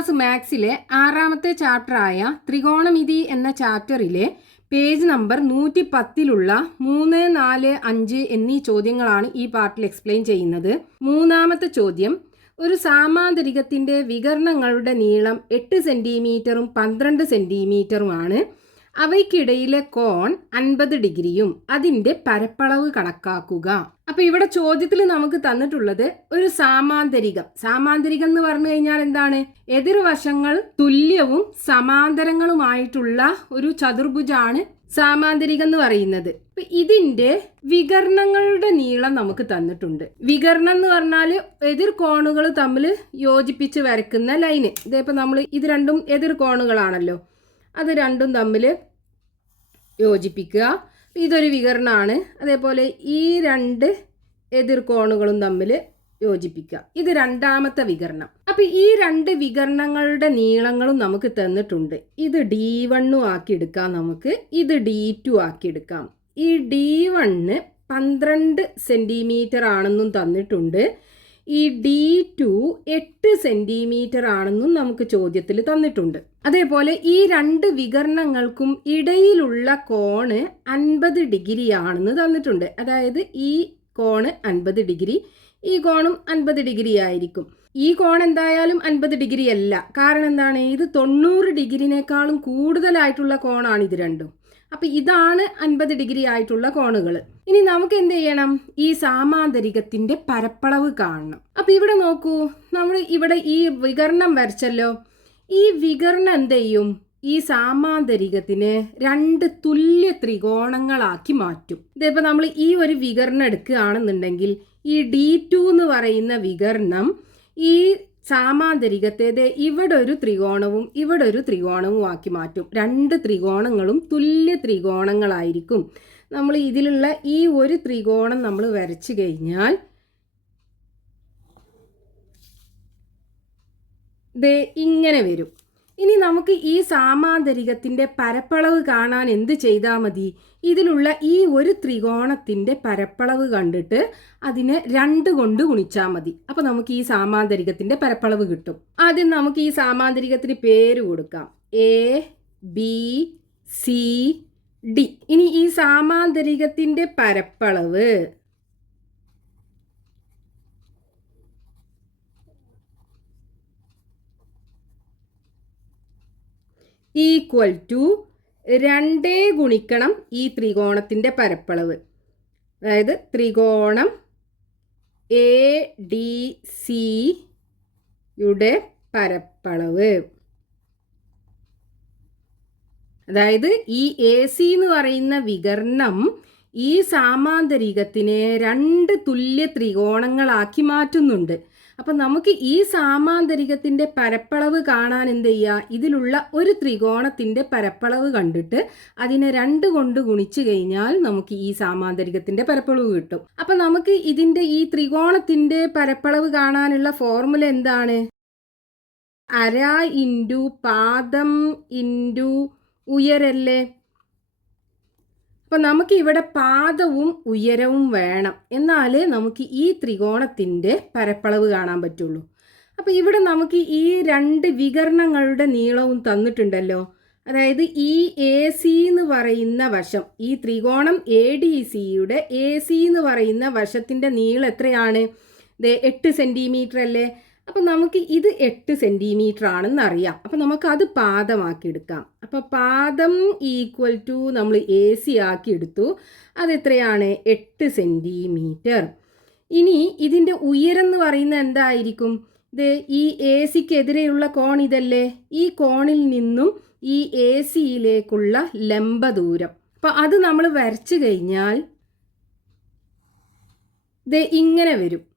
Class മാത്സിലെ ആറാമത്തെ ചാപ്റ്ററായ ത്രികോണമിതി എന്ന ചാപ്റ്ററിലെ page number നൂറ്റി പത്തിലുള്ള മൂന്ന് നാല് അഞ്ച് എന്നീ ചോദ്യങ്ങളാണ് ഈ പാർട്ടിൽ എക്സ്പ്ലെയിൻ ചെയ്യുന്നത്. മൂന്നാമത്തെ ചോദ്യം ഒരു സാമാന്തരികത്തിന്റെ വികരണങ്ങളുടെ നീളം എട്ട് സെന്റിമീറ്ററും പന്ത്രണ്ട് സെന്റിമീറ്ററുമാണ് അവയ്ക്കിടയിലെ കോൺ അൻപത് ഡിഗ്രിയും അതിന്റെ പരപ്പളവ് കണക്കാക്കുക. അപ്പൊ ഇവിടെ ചോദ്യത്തിൽ നമുക്ക് തന്നിട്ടുള്ളത് ഒരു സാമാന്തരികം. സാമാന്തരികം എന്ന് പറഞ്ഞു കഴിഞ്ഞാൽ എന്താണ്? എതിർവശങ്ങൾ തുല്യവും സമാന്തരങ്ങളുമായിട്ടുള്ള ഒരു ചതുർഭുജാണ് സാമാന്തരികം എന്ന് പറയുന്നത്. ഇതിന്റെ വികരണങ്ങളുടെ നീളം നമുക്ക് തന്നിട്ടുണ്ട്. വികരണം എന്ന് പറഞ്ഞാൽ എതിർ കോണുകൾ തമ്മിൽ യോജിപ്പിച്ച് വരയ്ക്കുന്ന ലൈന്. ഇതേപ്പോ നമ്മൾ ഇത് രണ്ടും എതിർ കോണുകളാണല്ലോ. അത് രണ്ടും തമ്മിൽ യോജിപ്പിക്കുക. ഇതൊരു വികരണമാണ്. അതേപോലെ ഈ രണ്ട് എതിർ കോണുകളും തമ്മിൽ യോജിപ്പിക്കുക. ഇത് രണ്ടാമത്തെ വികരണം. അപ്പൊ ഈ രണ്ട് വികരണങ്ങളുടെ നീളങ്ങളും നമുക്ക് തന്നിട്ടുണ്ട്. ഇത് ഡി വണ്ണും ആക്കി എടുക്കാം നമുക്ക്. ഇത് ഡി ടു ആക്കി എടുക്കാം ഈ ഡി വണ്ണ് പന്ത്രണ്ട് സെന്റിമീറ്റർ ആണെന്നും തന്നിട്ടുണ്ട്. ഈ ഡി ടു എട്ട് സെന്റിമീറ്റർ ആണെന്നും നമുക്ക് ചോദ്യത്തിൽ തന്നിട്ടുണ്ട്. അതേപോലെ ഈ രണ്ട് വികരണങ്ങൾക്കും ഇടയിലുള്ള കോണ് അൻപത് ഡിഗ്രി ആണെന്ന് തന്നിട്ടുണ്ട്. അതായത് ഈ കോണ് അൻപത് ഡിഗ്രി. ഈ കോണും അൻപത് ഡിഗ്രി ആയിരിക്കും. ഈ കോൺ എന്തായാലും അൻപത് ഡിഗ്രി അല്ല. കാരണം എന്താണ്? ഇത് തൊണ്ണൂറ് ഡിഗ്രിനേക്കാളും കൂടുതലായിട്ടുള്ള കോണാണ് ഇത് രണ്ടും. അപ്പൊ ഇതാണ് അൻപത് ഡിഗ്രി ആയിട്ടുള്ള കോണുകൾ. ഇനി നമുക്ക് എന്ത് ചെയ്യണം? ഈ സാമാന്തരികത്തിന്റെ പരപ്പളവ് കാണണം. അപ്പൊ ഇവിടെ നോക്കൂ. നമ്മൾ ഇവിടെ ഈ വികരണം വരച്ചല്ലോ. ഈ വികരണം എന്ത് ചെയ്യും? ഈ സാമാന്തരികത്തിന് രണ്ട് തുല്യ ത്രികോണങ്ങളാക്കി മാറ്റും. ഇതിപ്പോൾ നമ്മൾ ഈ ഒരു വികരണം എടുക്കുകയാണെന്നുണ്ടെങ്കിൽ ഈ ഡി ടു എന്ന് പറയുന്ന വികരണം ഈ സാമാന്തരികത്തെ ഇവിടെ ഒരു ത്രികോണവും ഇവിടെ ഒരു ത്രികോണവും ആക്കി മാറ്റും. രണ്ട് ത്രികോണങ്ങളും തുല്യ ത്രികോണങ്ങളായിരിക്കും. നമ്മൾ ഇതിലുള്ള ഈ ഒരു ത്രികോണം നമ്മൾ വരച്ചു കഴിഞ്ഞാൽ ദേ ഇങ്ങനെ വരും. ഇനി നമുക്ക് ഈ സാമാന്തരികത്തിന്റെ പരപ്പളവ് കാണാൻ എന്ത് ചെയ്താൽ മതി? ഇതിലുള്ള ഈ ഒരു ത്രികോണത്തിന്റെ പരപ്പളവ് കണ്ടിട്ട് അതിനെ രണ്ട് കൊണ്ട് ഗുണിച്ചാൽ മതി. അപ്പൊ നമുക്ക് ഈ സാമാന്തരികത്തിന്റെ പരപ്പളവ് കിട്ടും. ആദ്യം നമുക്ക് ഈ സാമാന്തരികത്തിന് പേര് കൊടുക്കാം. എ ബി സി ഡി ഇനി ഈ സാമാന്തരികത്തിന്റെ പരപ്പളവ് ഈക്വൽ ടു രണ്ടേ ഗുണിക്കണം ഈ ത്രികോണത്തിന്റെ പരപ്പളവ്. അതായത് ത്രികോണം എ ഡി സിയുടെ പരപ്പളവ്. അതായത് ഈ എ സി എന്ന് പറയുന്ന വികരണം ഈ സാമാന്തരികത്തിനെ രണ്ട് തുല്യ ത്രികോണങ്ങളാക്കി മാറ്റുന്നുണ്ട്. അപ്പം നമുക്ക് ഈ സാമാന്തരികത്തിന്റെ പരപ്പളവ് കാണാൻ എന്ത് ചെയ്യുക ഇതിലുള്ള ഒരു ത്രികോണത്തിന്റെ പരപ്പളവ് കണ്ടിട്ട് അതിനെ രണ്ട് കൊണ്ട് ഗുണിച്ചു കഴിഞ്ഞാൽ നമുക്ക് ഈ സാമാന്തരികത്തിന്റെ പരപ്പളവ് കിട്ടും. അപ്പം നമുക്ക് ഇതിന്റെ ഈ ത്രികോണത്തിന്റെ പരപ്പളവ് കാണാനുള്ള ഫോർമുല എന്താണ്? അര ഇന്റു പാദം ഇന്റു ഉയരല്ലേ? അപ്പം നമുക്ക് ഇവിടെ പാദവും ഉയരവും വേണം. എന്നാലേ നമുക്ക് ഈ ത്രികോണത്തിന്റെ പരപ്പളവ് കാണാൻ പറ്റുള്ളൂ. അപ്പോൾ ഇവിടെ നമുക്ക് ഈ രണ്ട് വികരണങ്ങളുടെ നീളവും തന്നിട്ടുണ്ടല്ലോ. അതായത് ഈ എ സി എന്ന് പറയുന്ന വശം ഈ ത്രികോണം എ ഡി സിയുടെ എ സി എന്ന് പറയുന്ന വശത്തിന്റെ നീളം എത്രയാണ്? എട്ട് സെന്റിമീറ്റർ അല്ലേ? അപ്പം നമുക്ക് ഇത് എട്ട് സെന്റിമീറ്റർ ആണെന്ന് അറിയാം അപ്പം നമുക്കത് പാദമാക്കി എടുക്കാം അപ്പം പാദം ഈക്വൽ ടു നമ്മൾ എ സി ആക്കി എടുത്തു അതെത്രയാണ് എട്ട് സെന്റിമീറ്റർ ഇനി ഇതിന്റെ ഉയരം എന്ന് പറയുന്നത് എന്തായിരിക്കും? ഇത് ഈ എ സിക്കെതിരെയുള്ള കോൺ ഇതല്ലേ? ഈ കോണിൽ നിന്നും ഈ എ സിയിലേക്കുള്ള ലംബ ദൂരം. അപ്പം അത് നമ്മൾ വരച്ചു കഴിഞ്ഞാൽ ഇത് ഇങ്ങനെ വരും.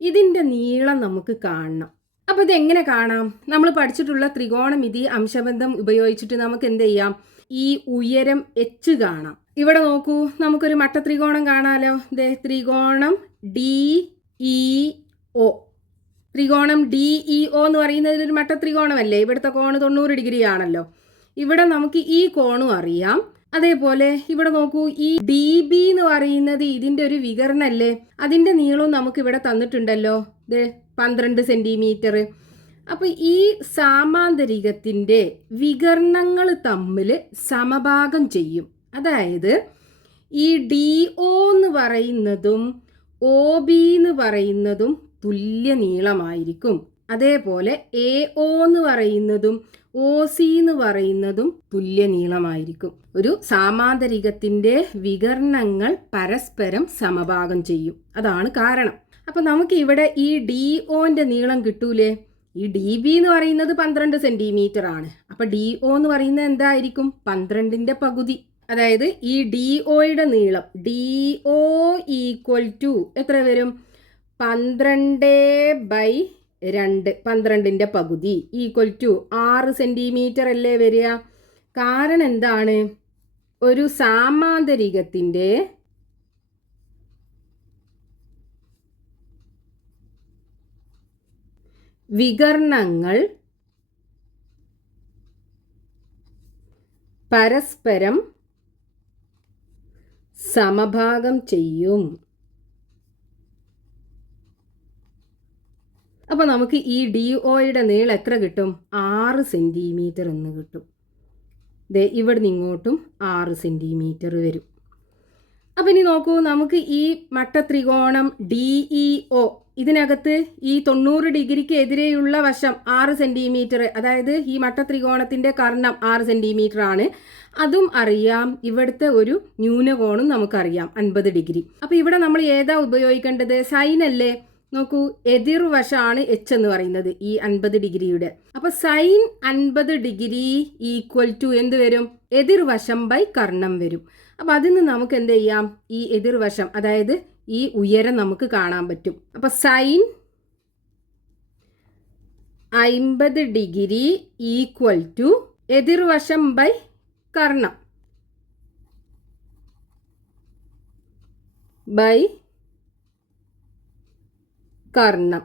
ഇതിന്റെ നീളം നമുക്ക് കാണണം. അപ്പോൾ ഇതെങ്ങനെ കാണാം? നമ്മൾ പഠിച്ചിട്ടുള്ള ത്രികോണമിതി അംശബന്ധം ഉപയോഗിച്ചിട്ട് നമുക്ക് എന്ത് ചെയ്യാം? ഈ ഉയരം എച്ച് കാണാം. ഇവിടെ നോക്കൂ നമുക്കൊരു മട്ട ത്രികോണം കാണാലോ. ദേ ത്രികോണം ഡി ഇ ഒ ത്രികോണം ഡി ഇ ഒ എന്ന് പറയുന്നത് ഒരു മട്ട ത്രികോണമല്ലേ? ഇവിടുത്തെ കോണ് തൊണ്ണൂറ് ഡിഗ്രി ആണല്ലോ ഇവിടെ നമുക്ക് ഈ കോണും അറിയാം. അതേപോലെ ഇവിടെ നോക്കൂ ഈ ഡി ബി എന്ന് പറയുന്നത് ഇതിന്റെ ഒരു വികരണല്ലേ? അതിന്റെ നീളവും നമുക്ക് ഇവിടെ തന്നിട്ടുണ്ടല്ലോ. ഇത് പന്ത്രണ്ട് സെന്റിമീറ്റർ അപ്പൊ ഈ സാമാന്തരികത്തിന്റെ വികരണങ്ങൾ തമ്മിൽ സമഭാഗം ചെയ്യും. അതായത് ഈ ഡി ഒ എന്ന് പറയുന്നതും ഒ ബി എന്ന് പറയുന്നതും തുല്യ നീളമായിരിക്കും. അതേപോലെ എ ഒ എന്ന് പറയുന്നതും ഒ സി എന്ന് പറയുന്നതും തുല്യ നീളമായിരിക്കും. ഒരു സാമാന്തരികത്തിന്റെ വികരണങ്ങൾ പരസ്പരം സമഭാഗം ചെയ്യും. അതാണ് കാരണം. അപ്പൊ നമുക്ക് ഇവിടെ ഈ ഡി ഒന്റെ നീളം കിട്ടൂലേ? ഈ ഡി ബി എന്ന് പറയുന്നത് പന്ത്രണ്ട് സെന്റിമീറ്റർ ആണ്. അപ്പൊ ഡി ഒ എന്ന് പറയുന്നത് എന്തായിരിക്കും? പന്ത്രണ്ടിന്റെ പകുതി. അതായത് ഈ ഡി ഒയുടെ നീളം ഡി ഒ ഈക്വൽ ടു എത്ര വരും? പന്ത്രണ്ട് ബൈ രണ്ട് പന്ത്രണ്ടിന്റെ പകുതി. ഈക്വൽ ടു ആറ് സെന്റിമീറ്റർ അല്ലേ വരിക? കാരണം എന്താണ്? ഒരു സാമാന്തരികത്തിന്റെ വികർണങ്ങൾ പരസ്പരം സമഭാഗം ചെയ്യും. അപ്പോൾ നമുക്ക് ഈ ഡി ഒയുടെ നീളം എത്ര കിട്ടും? ആറ് സെന്റിമീറ്റർ എന്ന് കിട്ടും. ദേ ഇവിടുന്ന് ഇങ്ങോട്ടും ആറ് സെന്റിമീറ്റർ വരും. അപ്പം ഇനി നോക്കൂ നമുക്ക് ഈ മട്ട ത്രികോണം ഇ ഒ ഇതിനകത്ത് ഈ തൊണ്ണൂറ് ഡിഗ്രിക്ക് എതിരെയുള്ള വശം ആറ് സെന്റിമീറ്റർ അതായത് ഈ മട്ട മട്ടത്രികോണത്തിന്റെ കർണം ആറ് സെന്റിമീറ്റർ ആണ്. അതും അറിയാം ഇവിടുത്തെ ഒരു ന്യൂനകോണും നമുക്കറിയാം അൻപത് ഡിഗ്രി. അപ്പോൾ ഇവിടെ നമ്മൾ ഏതാ ഉപയോഗിക്കേണ്ടത്? സൈൻ അല്ലേ? നോക്കൂ എതിർവശമാണ് എച്ച് എന്ന് പറയുന്നത് ഈ അൻപത് ഡിഗ്രിയുടെ. അപ്പൊ സൈൻ അൻപത് ഡിഗ്രി ഈക്വൽ ടു എന്ത് വരും? എതിർവശം ബൈ കർണം വരും. അപ്പൊ അതിൽ നിന്ന് നമുക്ക് എന്ത് ചെയ്യാം? ഈ എതിർവശം അതായത് ഈ ഉയരം നമുക്ക് കാണാൻ പറ്റും. അപ്പൊ സൈൻ അൻപത് ഡിഗ്രി ഈക്വൽ ടു എതിർവശം ബൈ കർണം ബൈ കർണം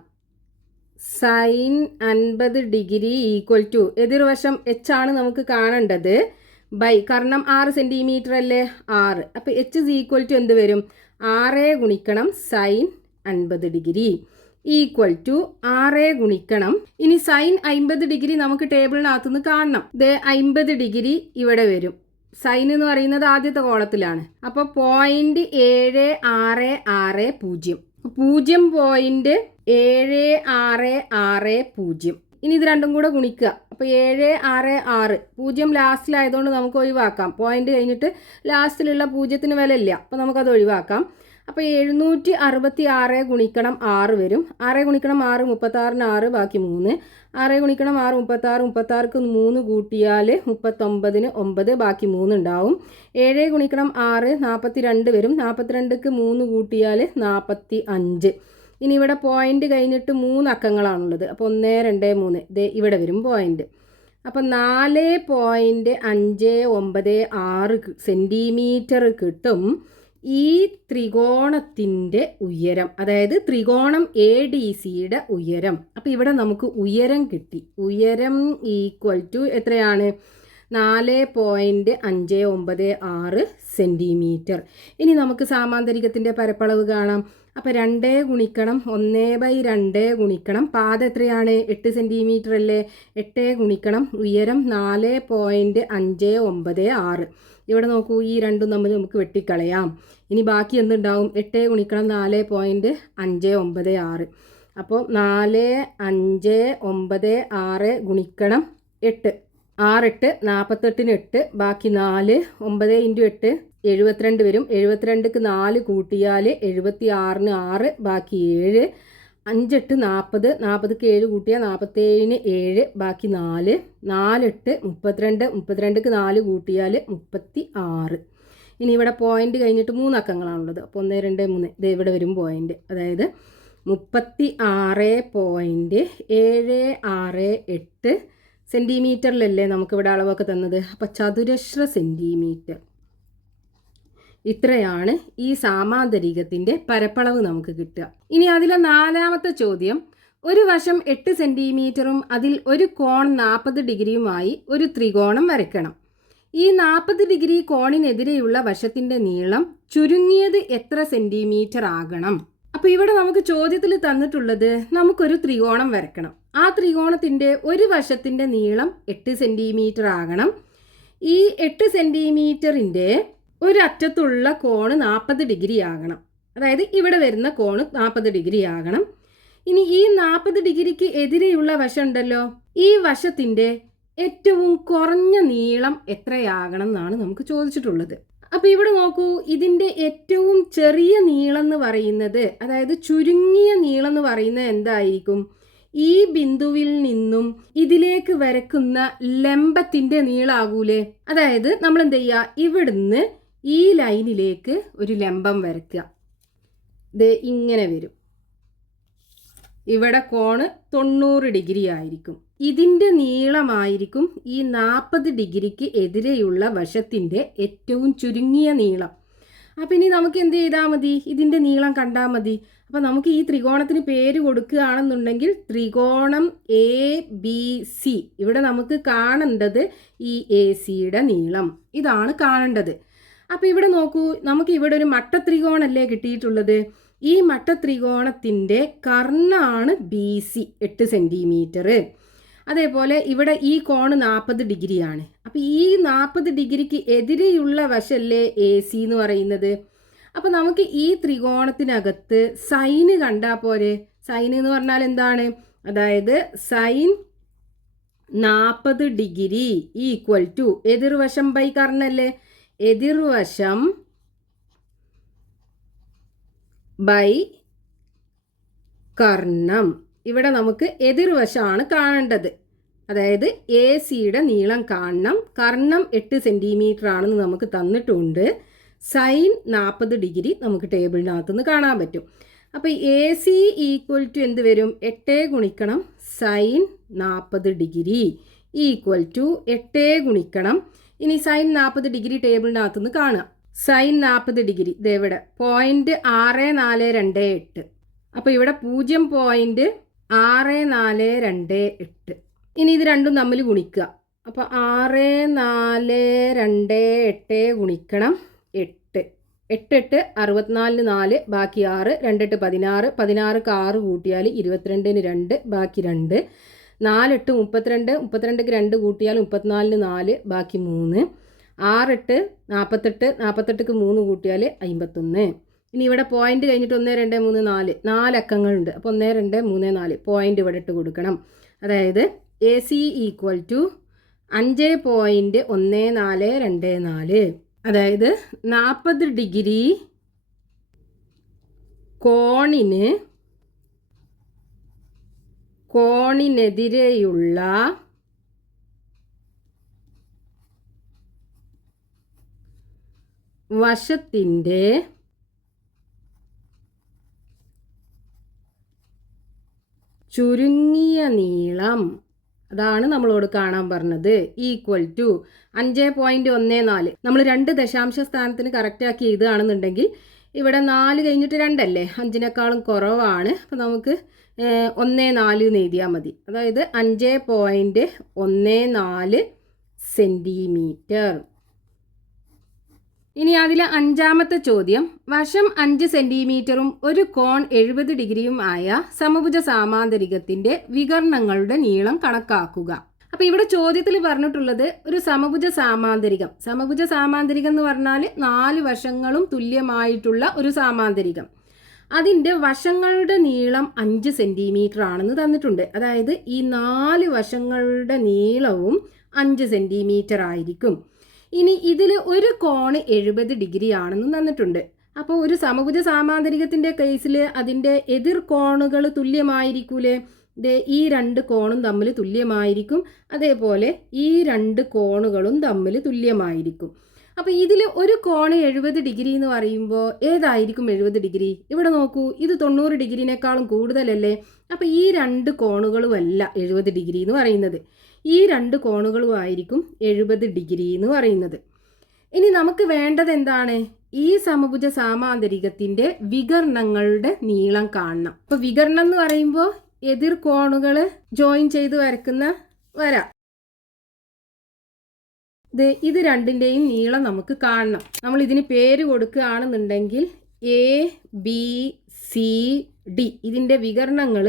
സൈൻ അൻപത് ഡിഗ്രി ഈക്വൽ ടു. എതിർവശം എച്ച് ആണ് നമുക്ക് കാണേണ്ടത്. ബൈ കർണം ആറ് സെന്റിമീറ്റർ അല്ലേ? ആറ്. അപ്പോൾ എച്ച് ഇസ് ഈക്വൽ ടു എന്ത് വരും? ആറ് ഗുണിക്കണം സൈൻ അൻപത് ഡിഗ്രി ഈക്വൽ ടു ആറ് ഗുണിക്കണം. ഇനി സൈൻ അൻപത് ഡിഗ്രി നമുക്ക് ടേബിളിനകത്തുനിന്ന് കാണണം. ഇത് അൻപത് ഡിഗ്രി ഇവിടെ വരും. സൈൻ എന്ന് പറയുന്നത് ആദ്യത്തെ കോളത്തിലാണ്. അപ്പോൾ പോയിന്റ് ഏഴ് ആറ് ആറ് പൂജ്യം. പൂജ്യം പോയിന്റ് ഏഴ് ആറ് ആറ് പൂജ്യം. ഇനി ഇത് രണ്ടും കൂടെ ഗുണിക്കുക. അപ്പോൾ ഏഴ് ആറ് ആറ്. പൂജ്യം ലാസ്റ്റിലായതുകൊണ്ട് നമുക്ക് ഒഴിവാക്കാം. പോയിന്റ് കഴിഞ്ഞിട്ട് ലാസ്റ്റിലുള്ള പൂജ്യത്തിന് വില ഇല്ല അപ്പോൾ നമുക്കത് ഒഴിവാക്കാം. അപ്പോൾ എഴുന്നൂറ്റി അറുപത്തി ആറ് ഗുണിക്കണം ആറ് വരും. ആറ് ഗുണിക്കണം ആറ് മുപ്പത്താറിന് ആറ് ബാക്കി മൂന്ന്. ആറ് ഗുണിക്കണം ആറ് മുപ്പത്താറ് മുപ്പത്താർക്ക് മൂന്ന് കൂട്ടിയാൽ മുപ്പത്തൊമ്പതിന് ഒമ്പത് ബാക്കി മൂന്ന് ഉണ്ടാവും. ഏഴ് ഗുണിക്കണം ആറ് നാൽപ്പത്തി രണ്ട് വരും. നാൽപ്പത്തിരണ്ടിക്ക് മൂന്ന് കൂട്ടിയാൽ നാൽപ്പത്തി അഞ്ച് ഇനി ഇവിടെ പോയിന്റ് കഴിഞ്ഞിട്ട് മൂന്ന് അക്കങ്ങളാണുള്ളത്. അപ്പോൾ ഒന്ന് രണ്ട് മൂന്ന്. ദേ ഇവിടെ വരും പോയിന്റ് അപ്പം നാല് പോയിന്റ് അഞ്ച് ഒമ്പത് ആറ് സെന്റിമീറ്റർ കിട്ടും. ഈ ത്രികോണത്തിന്റെ ഉയരം അതായത് ത്രികോണം എ ഡി സിയുടെ ഉയരം. അപ്പോൾ ഇവിടെ നമുക്ക് ഉയരം കിട്ടി. ഉയരം ഈക്വൽ ടു എത്രയാണ്? നാല് പോയിന്റ് അഞ്ച് ഒമ്പത് ആറ് സെന്റിമീറ്റർ ഇനി നമുക്ക് സാമാന്തരികത്തിന്റെ പരപ്പളവ് കാണാം. അപ്പോൾ രണ്ട് ഗുണിക്കണം ഒന്ന് ബൈ രണ്ട് ഗുണിക്കണം. പാത എത്രയാണ്? എട്ട് സെന്റിമീറ്റർ അല്ലേ? എട്ട് ഗുണിക്കണം ഉയരം നാല് പോയിന്റ് അഞ്ച് ഒമ്പത് ആറ്. ഇവിടെ നോക്കൂ ഈ രണ്ടും തമ്മിൽ നമുക്ക് വെട്ടിക്കളയാം. ഇനി ബാക്കി എന്തുണ്ടാവും? എട്ട് ഗുണിക്കണം നാല് പോയിന്റ് അഞ്ച് ഒമ്പത് ആറ്. അപ്പോൾ നാല് അഞ്ച് ഒമ്പത് ആറ് ഗുണിക്കണം എട്ട്. ആറെട്ട് നാൽപ്പത്തെട്ടിന് എട്ട് ബാക്കി നാല് ഒമ്പത് ഇന്റു എട്ട് എഴുപത്തിരണ്ട് വരും. എഴുപത്തിരണ്ടിക്ക് നാല് കൂട്ടിയാൽ എഴുപത്തി ആറിന് ആറ് ബാക്കി ഏഴ്. അഞ്ചെട്ട് നാൽപ്പത് നാൽപ്പതിക്ക് ഏഴ് കൂട്ടിയാൽ നാൽപ്പത്തേഴിന് ഏഴ് ബാക്കി നാല് നാലെട്ട് മുപ്പത്തിരണ്ട് മുപ്പത്തിരണ്ടിക്ക് നാല് കൂട്ടിയാൽ മുപ്പത്തി ആറ് ഇനി ഇവിടെ പോയിന്റ് കഴിഞ്ഞിട്ട് മൂന്ന് അക്കങ്ങളാണുള്ളത് അപ്പോൾ ഒന്ന് രണ്ട് മൂന്ന്. ഇത് ഇവിടെ വരും പോയിന്റ് അതായത് മുപ്പത്തി ആറ് പോയിന്റ് ഏഴ് ആറ് എട്ട് സെന്റിമീറ്ററിലല്ലേ നമുക്കിവിടെ അളവൊക്കെ തന്നത്? അപ്പോൾ ചതുരശ്ര സെന്റിമീറ്റർ ഇത്രയാണ് ഈ സാമാന്തരികത്തിന്റെ പരപ്പളവ് നമുക്ക് കിട്ടുക. ഇനി അതിലെ നാലാമത്തെ ചോദ്യം ഒരു വശം എട്ട് സെന്റിമീറ്ററും അതിൽ ഒരു കോൺ നാൽപ്പത് ഡിഗ്രിയുമായി ഒരു ത്രികോണം വരയ്ക്കണം. ഈ നാൽപ്പത് ഡിഗ്രി കോണിനെതിരെയുള്ള വശത്തിന്റെ നീളം ചുരുങ്ങിയത് എത്ര സെന്റിമീറ്റർ ആകണം? അപ്പോൾ ഇവിടെ നമുക്ക് ചോദ്യത്തിൽ തന്നിട്ടുള്ളത് നമുക്കൊരു ത്രികോണം വരയ്ക്കണം. ആ ത്രികോണത്തിന്റെ ഒരു വശത്തിന്റെ നീളം എട്ട് സെന്റിമീറ്റർ ആകണം. ഈ എട്ട് സെന്റിമീറ്ററിന്റെ ഒരറ്റത്തുള്ള കോണ് നാൽപ്പത് ഡിഗ്രി ആകണം. അതായത് ഇവിടെ വരുന്ന കോണ് നാൽപ്പത് ഡിഗ്രി ആകണം. ഇനി ഈ നാൽപ്പത് ഡിഗ്രിക്ക് എതിരെയുള്ള വശം ഉണ്ടല്ലോ. ഈ വശത്തിന്റെ ഏറ്റവും കുറഞ്ഞ നീളം എത്രയാകണം എന്നാണ് നമുക്ക് ചോദിച്ചിട്ടുള്ളത്. അപ്പോൾ ഇവിടെ നോക്കൂ ഇതിന്റെ ഏറ്റവും ചെറിയ നീളം എന്ന് പറയുന്നത് അതായത് ചുരുങ്ങിയ നീളം എന്ന് പറയുന്നത് എന്തായിരിക്കും? ഈ ബിന്ദുവിൽ നിന്നും ഇതിലേക്ക് വരക്കുന്ന ലംബത്തിന്റെ നീളാകൂലേ? അതായത് നമ്മൾ എന്ത് ചെയ്യുക ഇവിടുന്ന് ഈ ലൈനിലേക്ക് ഒരു ലംബം വരയ്ക്കുക. ഇത് ഇങ്ങനെ വരും. ഇവിടെ കോണ് തൊണ്ണൂറ് ഡിഗ്രി ആയിരിക്കും. ഇതിന്റെ നീളമായിരിക്കും ഈ നാൽപ്പത് ഡിഗ്രിക്ക് എതിരെയുള്ള വശത്തിന്റെ ഏറ്റവും ചുരുങ്ങിയ നീളം. അപ്പം ഇനി നമുക്ക് എന്ത് ചെയ്താൽ മതി? ഇതിന്റെ നീളം കണ്ടാൽ മതി. അപ്പം നമുക്ക് ഈ ത്രികോണത്തിന് പേര് കൊടുക്കുകയാണെന്നുണ്ടെങ്കിൽ ത്രികോണം എ ബി സി ഇവിടെ നമുക്ക് കാണേണ്ടത് ഈ എ സിയുടെ നീളം. ഇതാണ് കാണേണ്ടത്. അപ്പോൾ ഇവിടെ നോക്കൂ നമുക്ക് ഇവിടെ ഒരു മട്ട ത്രികോണല്ലേ കിട്ടിയിട്ടുള്ളത്? ഈ മട്ട ത്രികോണത്തിന്റെ കർണാണ് ബി സി എട്ട് സെന്റിമീറ്റർ അതേപോലെ ഇവിടെ ഈ കോണ് നാൽപ്പത് ഡിഗ്രിയാണ്. അപ്പോൾ ഈ നാൽപ്പത് ഡിഗ്രിക്ക് എതിരെയുള്ള വശല്ലേ എ സി എന്ന് പറയുന്നത്? അപ്പോൾ നമുക്ക് ഈ ത്രികോണത്തിനകത്ത് സൈന് കണ്ടാൽ പോരെ? സൈൻ എന്ന് പറഞ്ഞാൽ എന്താണ്? അതായത് സൈൻ നാൽപ്പത് ഡിഗ്രി ഈക്വൽ ടു എതിർവശം ബൈ കർണല്ലേ? എതിർവശം ബൈ കർണം. ഇവിടെ നമുക്ക് എതിർവശമാണ് കാണേണ്ടത്. അതായത് എ സിയുടെ നീളം കാണണം. കർണം എട്ട് സെന്റിമീറ്റർ ആണെന്ന് നമുക്ക് തന്നിട്ടുണ്ട്. സൈൻ നാൽപ്പത് ഡിഗ്രി നമുക്ക് ടേബിളിനകത്ത് നിന്ന് കാണാൻ പറ്റും. അപ്പോൾ എ സി ഈക്വൽ ടു എന്ത് വരും? എട്ട് ഗുണിക്കണം. സൈൻ നാൽപ്പത് ഡിഗ്രി ഈക്വൽ ടു എട്ട് ഗുണിക്കണം. ഇനി സൈൻ നാൽപ്പത് ഡിഗ്രി ടേബിളിനകത്ത് നിന്ന് കാണുക. സൈൻ നാൽപ്പത് ഡിഗ്രി. ഇതെവിടെ പോയിന്റ് ആറ് നാല് രണ്ട് എട്ട്. അപ്പോൾ ഇവിടെ പൂജ്യം പോയിന്റ് ആറ് നാല് രണ്ട് എട്ട്. ഇനി ഇത് രണ്ടും തമ്മിൽ ഗുണിക്കുക. അപ്പോൾ ആറ് നാല് രണ്ട് എട്ട് ഗുണിക്കണം എട്ട്. എട്ട് എട്ട് അറുപത്തിനാലിന് നാല് ബാക്കി ആറ്. രണ്ടെട്ട് പതിനാറ്. പതിനാറ് ആറ് കൂട്ടിയാൽ ഇരുപത്തിരണ്ടിന് രണ്ട് ബാക്കി രണ്ട്. നാലെട്ട് മുപ്പത്തിരണ്ട് മുപ്പത്തിരണ്ടിക്ക് രണ്ട് കൂട്ടിയാൽ മുപ്പത്തിനാലിന് നാല് ബാക്കി മൂന്ന്. ആറെട്ട് നാൽപ്പത്തെട്ട് നാൽപ്പത്തെട്ടിക്ക് മൂന്ന് കൂട്ടിയാൽ അമ്പത്തൊന്ന് ഇനി ഇവിടെ പോയിന്റ് കഴിഞ്ഞിട്ട് ഒന്ന് രണ്ട് മൂന്ന് നാല്. നാല് അക്കങ്ങളുണ്ട്. അപ്പോൾ ഒന്ന് രണ്ട് മൂന്ന് നാല്. പോയിന്റ് ഇവിടെ ഇട്ട് കൊടുക്കണം. അതായത് എ സി ഈക്വൽ ടു അഞ്ച് പോയിന്റ് ഒന്ന് നാല് രണ്ട് നാല്. അതായത് നാൽപ്പത് ഡിഗ്രി കോണിന് കോണിനെതിരെയുള്ള വശത്തിന്റെ ചുരുങ്ങിയ നീളം. അതാണ് നമ്മളോട് കാണാൻ പറഞ്ഞത്. ഈക്വൽ ടു അഞ്ച് പോയിന്റ് ഒന്ന് നാല്. നമ്മൾ രണ്ട് ദശാംശ സ്ഥാനത്തിന് കറക്റ്റാക്കി എഴുതുകയാണെന്നുണ്ടെങ്കിൽ ഇവിടെ നാല് കഴിഞ്ഞിട്ട് രണ്ടല്ലേ? അഞ്ചിനേക്കാളും കുറവാണ്. അപ്പോൾ നമുക്ക് ഒന്ന് നാല് എന്ന് എഴുതിയാൽ മതി. അതായത് അഞ്ച് പോയിന്റ് ഒന്ന് നാല് സെന്റിമീറ്റർ ഇനി അതിലെ അഞ്ചാമത്തെ ചോദ്യം. വശം അഞ്ച് സെന്റിമീറ്ററും ഒരു കോൺ എഴുപത് ഡിഗ്രിയും ആയ സമഭുജ സാമാന്തരികത്തിന്റെ വികർണങ്ങളുടെ നീളം കണക്കാക്കുക. അപ്പോൾ ഇവിടെ ചോദ്യത്തിൽ പറഞ്ഞിട്ടുള്ളത് ഒരു സമഭുജ സാമാന്തരികം. സമഭുജ സാമാന്തരികം എന്ന് പറഞ്ഞാൽ നാല് വശങ്ങളും തുല്യമായിട്ടുള്ള ഒരു സാമാന്തരികം. അതിന്റെ വശങ്ങളുടെ നീളം അഞ്ച് സെന്റിമീറ്റർ ആണെന്ന് തന്നിട്ടുണ്ട്. അതായത് ഈ നാല് വശങ്ങളുടെ നീളവും അഞ്ച് സെന്റിമീറ്റർ ആയിരിക്കും. ഇനി ഇതിൽ ഒരു കോണ് എഴുപത് ഡിഗ്രി ആണെന്ന് തന്നിട്ടുണ്ട്. അപ്പോൾ ഒരു സമഭുജ സാമാന്തരികത്തിന്റെ കേസിൽ അതിന്റെ എതിർ കോണുകൾ തുല്യമായിരിക്കൂലേ? ഈ രണ്ട് കോണും തമ്മിൽ തുല്യമായിരിക്കും. അതേപോലെ ഈ രണ്ട് കോണുകളും തമ്മിൽ തുല്യമായിരിക്കും. അപ്പോൾ ഇതിൽ ഒരു കോണ് എഴുപത് ഡിഗ്രി എന്ന് പറയുമ്പോൾ ഏതായിരിക്കും എഴുപത് ഡിഗ്രി? ഇവിടെ നോക്കൂ ഇത് തൊണ്ണൂറ് ഡിഗ്രിനേക്കാളും കൂടുതലല്ലേ? അപ്പോൾ ഈ രണ്ട് കോണുകളുമല്ല എഴുപത് ഡിഗ്രി എന്ന് പറയുന്നത്. ഈ രണ്ട് കോണുകളുമായിരിക്കും എഴുപത് ഡിഗ്രി എന്ന് പറയുന്നത്. ഇനി നമുക്ക് വേണ്ടത് എന്താണ്? ഈ സമഭുജ സാമാന്തരികത്തിന്റെ വികർണങ്ങളുടെ നീളം കാണണം. അപ്പോൾ വികർണം എന്ന് പറയുമ്പോൾ എതിർ കോണുകൾ ജോയിൻ ചെയ്ത് വരക്കുന്ന വര. ഇത് രണ്ടിന്റെയും നീളം നമുക്ക് കാണണം. നമ്മൾ ഇതിന് പേര് കൊടുക്കുകയാണെന്നുണ്ടെങ്കിൽ എ ബി സി ഡി ഇതിന്റെ വികരണങ്ങൾ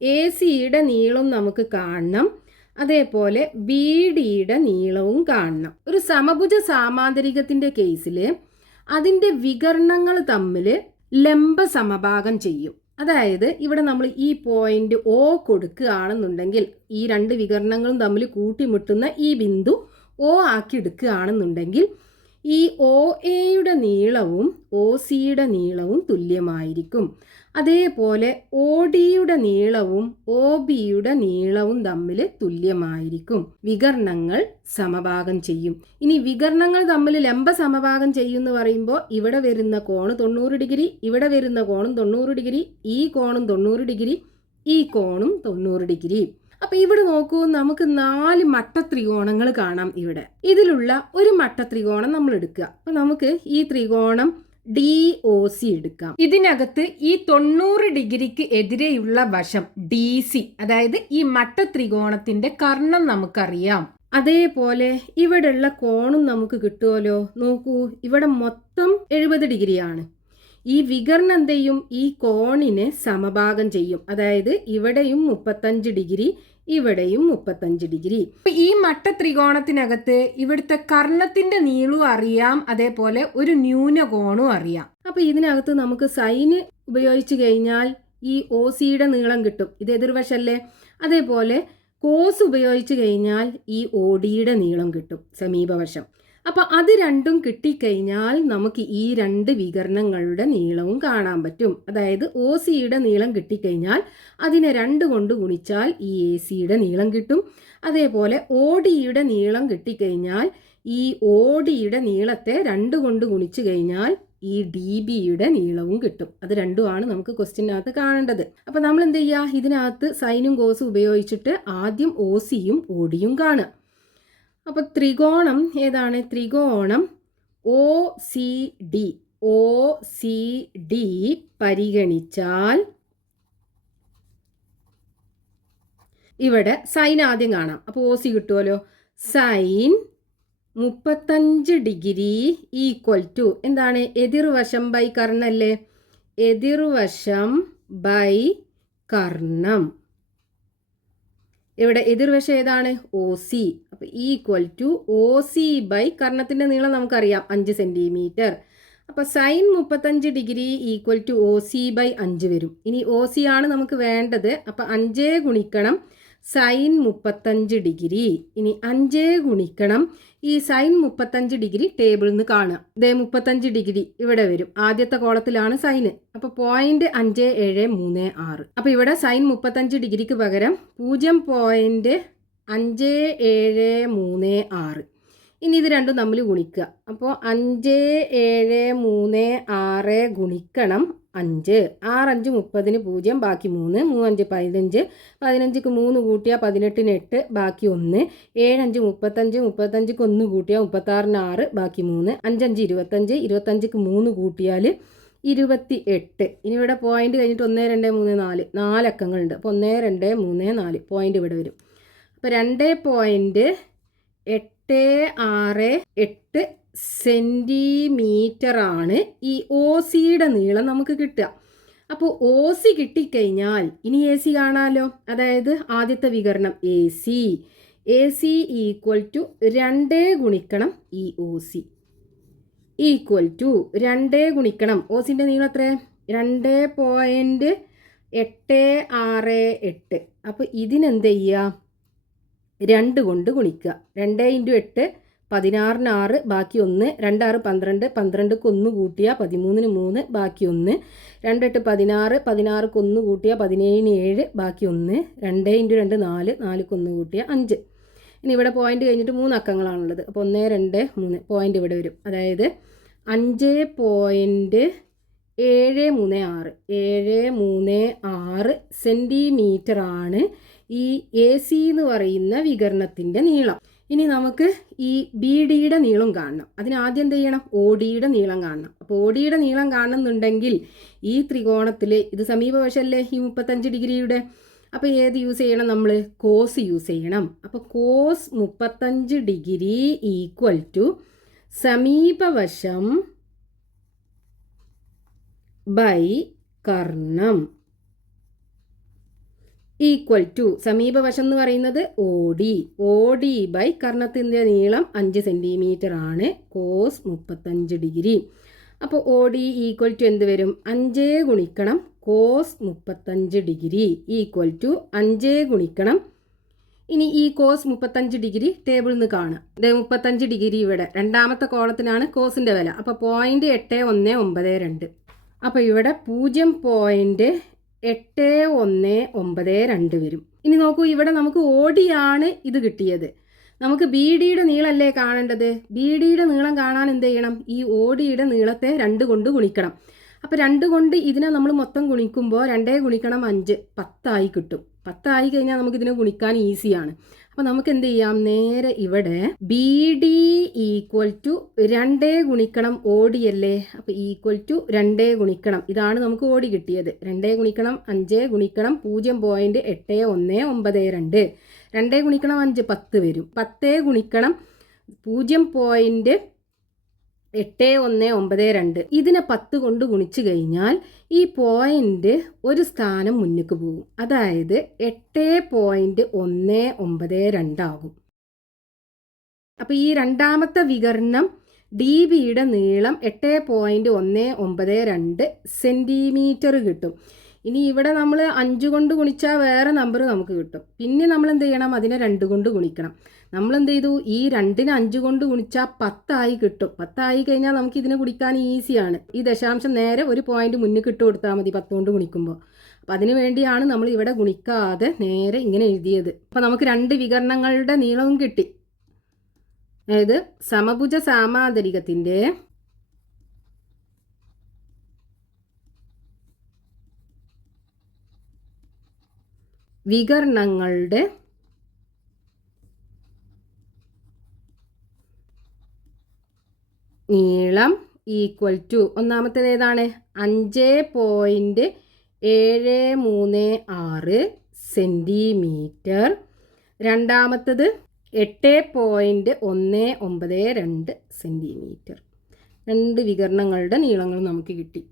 എ സിയുടെ നീളം നമുക്ക് കാണണം. അതേപോലെ ബി ഡിയുടെ നീളവും കാണണം. ഒരു സമഭുജ സാമാന്തരികത്തിന്റെ കേസിൽ അതിന്റെ വികരണങ്ങൾ തമ്മിൽ ലംബ സമഭാഗം ചെയ്യും. അതായത് ഇവിടെ നമ്മൾ ഈ പോയിന്റ് ഒ കൊടുക്കുകയാണെന്നുണ്ടെങ്കിൽ ഈ രണ്ട് വികരണങ്ങളും തമ്മിൽ കൂട്ടിമുട്ടുന്ന ഈ ബിന്ദു ഒ ആക്കി എടുക്കുകയാണെന്നുണ്ടെങ്കിൽ ഈ ഒ എയുടെ നീളവും ഒ സിയുടെ നീളവും തുല്യമായിരിക്കും. അതേപോലെ ഒ ഡിയുടെ നീളവും ഒ ബിയുടെ നീളവും തമ്മിൽ തുല്യമായിരിക്കും. വികർണങ്ങൾ സമഭാഗം ചെയ്യും. ഇനി വികർണങ്ങൾ തമ്മിൽ ലംബ സമഭാഗം ചെയ്യുമെന്ന് പറയുമ്പോൾ ഇവിടെ വരുന്ന കോണ് തൊണ്ണൂറ് ഡിഗ്രി ഇവിടെ വരുന്ന കോണും തൊണ്ണൂറ് ഡിഗ്രി ഈ കോണും തൊണ്ണൂറ് ഡിഗ്രി ഈ കോണും തൊണ്ണൂറ് ഡിഗ്രി. അപ്പൊ ഇവിടെ നോക്കൂ നമുക്ക് നാല് മട്ട ത്രികോണങ്ങൾ കാണാം ഇവിടെ. ഇതിലുള്ള ഒരു മട്ട ത്രികോണം നമ്മൾ എടുക്കുക. അപ്പൊ നമുക്ക് ഈ ത്രികോണം ഡി ഒ സി എടുക്കാം. ഇതിനകത്ത് ഈ തൊണ്ണൂറ് ഡിഗ്രിക്ക് എതിരെയുള്ള വശം ഡി സി അതായത് ഈ മട്ട ത്രികോണത്തിന്റെ കർണം നമുക്കറിയാം. അതേപോലെ ഇവിടെയുള്ള കോണും നമുക്ക് കിട്ടുമല്ലോ. നോക്കൂ ഇവിടെ മൊത്തം എഴുപത് ഡിഗ്രിയാണ്. ഈ വികർണന്തയും ഈ കോണിനെ സമഭാഗം ചെയ്യും. അതായത് ഇവിടെയും മുപ്പത്തഞ്ച് ഡിഗ്രി ഇവിടെയും മുപ്പത്തഞ്ച് ഡിഗ്രി. ഈ മട്ട ത്രികോണത്തിനകത്ത് ഇവിടുത്തെ കർണത്തിന്റെ നീളവും അറിയാം അതേപോലെ ഒരു ന്യൂനകോണും അറിയാം. അപ്പൊ ഇതിനകത്ത് നമുക്ക് സൈന് ഉപയോഗിച്ച് കഴിഞ്ഞാൽ ഈ ഒ സിയുടെ നീളം കിട്ടും. ഇത് എതിർവശല്ലേ അതേപോലെ കോസ് ഉപയോഗിച്ച് കഴിഞ്ഞാൽ ഈ ഒ ഡിയുടെ നീളം കിട്ടും സമീപവശം. അപ്പോൾ അത് രണ്ടും കിട്ടിക്കഴിഞ്ഞാൽ നമുക്ക് ഈ രണ്ട് വികരണങ്ങളുടെ നീളവും കാണാൻ പറ്റും. അതായത് ഒ സിയുടെ നീളം കിട്ടിക്കഴിഞ്ഞാൽ അതിനെ രണ്ട് കൊണ്ട് ഗുണിച്ചാൽ ഈ എ സിയുടെ നീളം കിട്ടും. അതേപോലെ ഒ ഡിയുടെ നീളം കിട്ടിക്കഴിഞ്ഞാൽ ഈ ഒ ഡിയുടെ നീളത്തെ രണ്ട് കൊണ്ട് ഗുണിച്ചു കഴിഞ്ഞാൽ ഈ ഡി ബിയുടെ നീളവും കിട്ടും. അത് രണ്ടുമാണ് നമുക്ക് ക്വസ്റ്റ്യനകത്ത് കാണേണ്ടത്. അപ്പോൾ നമ്മൾ എന്ത് ചെയ്യുക ഇതിനകത്ത് സൈനും കോസും ഉപയോഗിച്ചിട്ട് ആദ്യം ഒ സിയും ഒ ഡിയും കാണുക. അപ്പോൾ ത്രികോണം ഏതാണ്? ത്രികോണം O C D O C D പരിഗണിച്ചാൽ ഇവിടെ സൈൻ ആദ്യം കാണാം. അപ്പോൾ ഒ സി കിട്ടുമല്ലോ സൈൻ മുപ്പത്തഞ്ച് ഡിഗ്രി ഈക്വൽ ടു. എന്താണ്? എതിർവശം ബൈ കർണല്ലേ? എതിർവശം ബൈ കർണം. ഇവിടെ എതിർവശം ഏതാണ്? ഒ സി അപ്പോൾ equal to O C by കർണത്തിന്റെ നീളം നമുക്കറിയാം. അഞ്ച് സെന്റിമീറ്റർ അപ്പോൾ സൈൻ മുപ്പത്തഞ്ച് degree equal to O C by അഞ്ച് വരും. ഇനി ഒ സി ആണ് നമുക്ക് വേണ്ടത്. അപ്പോൾ അഞ്ചേ ഗുണിക്കണം. സൈൻ മുപ്പത്തഞ്ച് ഡിഗ്രി. ഇനി അഞ്ചേ ഗുണിക്കണം. ഈ സൈൻ മുപ്പത്തഞ്ച് ഡിഗ്രി ടേബിളിൽ നിന്ന് കാണുക. ഇതേ മുപ്പത്തഞ്ച് ഡിഗ്രി ഇവിടെ വരും. ആദ്യത്തെ കോളത്തിലാണ് സൈന് അപ്പോൾ പോയിന്റ് അഞ്ച് ഏഴ് മൂന്ന് ആറ്. അപ്പോൾ ഇവിടെ സൈൻ മുപ്പത്തഞ്ച് ഡിഗ്രിക്ക് പകരം പൂജ്യം പോയിന്റ് അഞ്ച് ഏഴ് മൂന്ന് ആറ്. ഇനി ഇത് രണ്ടും തമ്മിൽ ഗുണിക്കുക. അപ്പോൾ അഞ്ച് ഏഴ് മൂന്ന് ആറ് ഗുണിക്കണം. അഞ്ച്. ആറഞ്ച് മുപ്പതിന് പൂജ്യം ബാക്കി മൂന്ന്. മൂന്നഞ്ച് പതിനഞ്ച്. പതിനഞ്ചിക്ക് മൂന്ന് കൂട്ടിയാൽ പതിനെട്ടിന് എട്ട് ബാക്കി ഒന്ന്. ഏഴഞ്ച് മുപ്പത്തഞ്ച് മുപ്പത്തഞ്ചിക്ക് ഒന്ന് കൂട്ടിയാൽ മുപ്പത്താറിന് ആറ് ബാക്കി മൂന്ന്. അഞ്ചഞ്ച് ഇരുപത്തഞ്ച് ഇരുപത്തഞ്ചിക്ക് മൂന്ന് കൂട്ടിയാൽ ഇരുപത്തി എട്ട് ഇനി ഇവിടെ പോയിന്റ് കഴിഞ്ഞിട്ട് ഒന്ന് രണ്ട് മൂന്ന് നാല്. നാലക്കങ്ങളുണ്ട് അപ്പോൾ ഒന്ന് രണ്ട് മൂന്ന് നാല്. പോയിന്റ് ഇവിടെ വരും. അപ്പോൾ രണ്ട് പോയിന്റ് എട്ട് ആറ് എട്ട് സെന്റിമീറ്റർ ആണ് ഈ ഒ സിയുടെ നീളം നമുക്ക് കിട്ടുക. അപ്പോൾ ഒ സി കിട്ടിക്കഴിഞ്ഞാൽ ഇനി എ സി കാണാമല്ലോ അതായത് ആദ്യത്തെ വികരണം A C A C equal to രണ്ട് ഗുണിക്കണം E O C equal to രണ്ട് ഗുണിക്കണം. ഒ സിന്റെ നീളം എത്ര രണ്ട് പോയിന്റ് എട്ട് ആറ് എട്ട്. അപ്പോൾ ഇതിനെന്ത് ചെയ്യുക രണ്ട് കൊണ്ട് ഗുണിക്കുക. രണ്ട് ഇന്റു എട്ട് പതിനാറിന് ആറ് ബാക്കി ഒന്ന് രണ്ടാറ് പന്ത്രണ്ട് പന്ത്രണ്ടുക്ക് ഒന്ന് കൂട്ടിയാൽ പതിമൂന്നിന് മൂന്ന് ബാക്കി ഒന്ന്. രണ്ടെട്ട് പതിനാറ് പതിനാറ്ക്ക് ഒന്ന് കൂട്ടിയാൽ പതിനേഴിന് ഏഴ് ബാക്കി ഒന്ന്. രണ്ട് ഇന്റു രണ്ട് നാല്. നാലുക്ക് ഒന്ന് കൂട്ടിയാൽ അഞ്ച്. ഇനി ഇവിടെ പോയിന്റ് കഴിഞ്ഞിട്ട് മൂന്ന് അക്കങ്ങളാണുള്ളത്. അപ്പോൾ ഒന്ന് രണ്ട് മൂന്ന്. പോയിന്റ് ഇവിടെ വരും. അതായത് അഞ്ച് പോയിന്റ് ഏഴ് മൂന്ന് ആറ്. ഏഴ് മൂന്ന് ആറ് സെന്റിമീറ്ററാണ് ഈ എ സി എന്ന് പറയുന്ന വികരണത്തിന്റെ നീളം. ഇനി നമുക്ക് ഈ ബി ഡിയുടെ നീളം കാണണം. അതിന് ആദ്യം എന്ത് ചെയ്യണം? ഒ ഡിയുടെ നീളം കാണണം. അപ്പോൾ ഒ ഡിയുടെ നീളം കാണണമെന്നുണ്ടെങ്കിൽ ഈ ത്രികോണത്തിൽ ഇത് സമീപവശല്ലേ? ഈ മുപ്പത്തഞ്ച് ഡിഗ്രിയുടെ. അപ്പോൾ ഏത് യൂസ് ചെയ്യണം നമ്മൾ കോസ് യൂസ് ചെയ്യണം. അപ്പോൾ കോസ് മുപ്പത്തഞ്ച് ഡിഗ്രി ഈക്വൽ ടു സമീപവശം ബൈ കർണം. Equal to. സമീപവശം എന്ന് പറയുന്നത് O D O D by കർണത്തിന്റെ നീളം അഞ്ച് സെന്റിമീറ്റർ ആണ്. കോസ് മുപ്പത്തഞ്ച് ഡിഗ്രി. അപ്പോൾ ഒ ഡി ഈക്വൽ ടു എന്ത് വരും? അഞ്ച് ഗുണിക്കണം കോസ് മുപ്പത്തഞ്ച് ഡിഗ്രി ഈക്വൽ ടു അഞ്ച് ഗുണിക്കണം. ഇനി ഈ കോസ് മുപ്പത്തഞ്ച് ഡിഗ്രി ടേബിളിൽ നിന്ന് കാണാം. ഇത് മുപ്പത്തഞ്ച് ഡിഗ്രി ഇവിടെ. രണ്ടാമത്തെ കോളത്തിനാണ് കോസിന്റെ വില. അപ്പോൾ പോയിന്റ് എട്ട് ഒന്ന് ഒമ്പത് രണ്ട്. അപ്പോൾ ഇവിടെ പൂജ്യം പോയിന്റ് എട്ട് ഒന്ന് ഒമ്പത് രണ്ട് വരും. ഇനി നോക്കൂ ഇവിടെ നമുക്ക് ഓടിയാണ് ഇത് കിട്ടിയത്. നമുക്ക് ബി ഡിയുടെ നീളമല്ലേ കാണേണ്ടത്? ബി ഡിയുടെ നീളം കാണാൻ എന്ത് ചെയ്യണം? ഈ ഓടിയുടെ നീളത്തെ രണ്ട് കൊണ്ട് ഗുണിക്കണം. അപ്പോൾ രണ്ട് കൊണ്ട് ഇതിനെ നമ്മൾ മൊത്തം ഗുണിക്കുമ്പോൾ രണ്ടേ ഗുണിക്കണം അഞ്ച്. പത്തായി കിട്ടും. പത്തായി കഴിഞ്ഞാൽ നമുക്ക് ഇതിനെ ഗുണിക്കാൻ ഈസിയാണ്. അപ്പോൾ നമുക്ക് എന്ത് ചെയ്യാം നേരെ ഇവിടെ ബി ഡി ഈക്വൽ ടു രണ്ടേ ഗുണിക്കണം ഓടിയല്ലേ അപ്പോൾ ഈക്വൽ ടു രണ്ടേ ഗുണിക്കണം. ഇതാണ് നമുക്ക് ഓടി കിട്ടിയത്. രണ്ടേ ഗുണിക്കണം അഞ്ച് ഗുണിക്കണം പൂജ്യം പോയിന്റ് എട്ട് ഒന്ന് ഒമ്പത് രണ്ട്. രണ്ടേ ഗുണിക്കണം അഞ്ച് പത്ത് വരും. പത്തേ ഗുണിക്കണം പൂജ്യം പോയിന്റ് എട്ട് ഒന്ന് ഒമ്പത് രണ്ട്. ഇതിനെ പത്ത് കൊണ്ട് ഗുണിച്ചു കഴിഞ്ഞാൽ ഈ പോയിന്റ് ഒരു സ്ഥാനം മുന്നിക്ക് പോകും. അതായത് എട്ട് പോയിന്റ് ഒന്ന് ഒമ്പത് രണ്ടാകും അപ്പോൾ ഈ രണ്ടാമത്തെ വികരണം ഡി ബിയുടെ നീളം എട്ട് പോയിന്റ് ഒന്ന് ഒമ്പത് രണ്ട് സെന്റിമീറ്റർ കിട്ടും. ഇനി ഇവിടെ നമ്മൾ അഞ്ച് കൊണ്ട് ഗുണിച്ചാൽ വേറെ നമ്പർ നമുക്ക് കിട്ടും. പിന്നെ നമ്മൾ എന്ത് ചെയ്യണം? അതിനെ രണ്ട് കൊണ്ട് ഗുണിക്കണം. നമ്മൾ എന്ത് ചെയ്തു ഈ രണ്ടിന് അഞ്ച് കൊണ്ട് ഗുണിച്ചാൽ പത്തായി കിട്ടും. പത്തായി കഴിഞ്ഞാൽ നമുക്ക് ഇതിനെ കുടിക്കാൻ ഈസിയാണ്. ഈ ദശാംശം നേരെ ഒരു പോയിന്റ് മുന്നിൽ കിട്ടു കൊടുത്താൽ മതി പത്ത് കൊണ്ട് ഗുണിക്കുമ്പോൾ അപ്പം അതിന് വേണ്ടിയാണ് നമ്മൾ ഇവിടെ ഗുണിക്കാതെ നേരെ ഇങ്ങനെ എഴുതിയത്. അപ്പം നമുക്ക് രണ്ട് വികരണങ്ങളുടെ നീളവും കിട്ടി. അതായത് സമഭുജ സാമാന്തരികത്തിന്റെ വികരണങ്ങളുടെ നീളം ഈക്വൽ ടു ഒന്നാമത്തേത് ഏതാണ്? അഞ്ച് പോയിന്റ് ഏഴ് മൂന്ന് ആറ് സെന്റിമീറ്റർ രണ്ടാമത്തത് എട്ട് പോയിന്റ് ഒന്ന് ഒമ്പത് രണ്ട് സെന്റിമീറ്റർ രണ്ട് വികരണങ്ങളുടെ നീളങ്ങൾ നമുക്ക് കിട്ടി.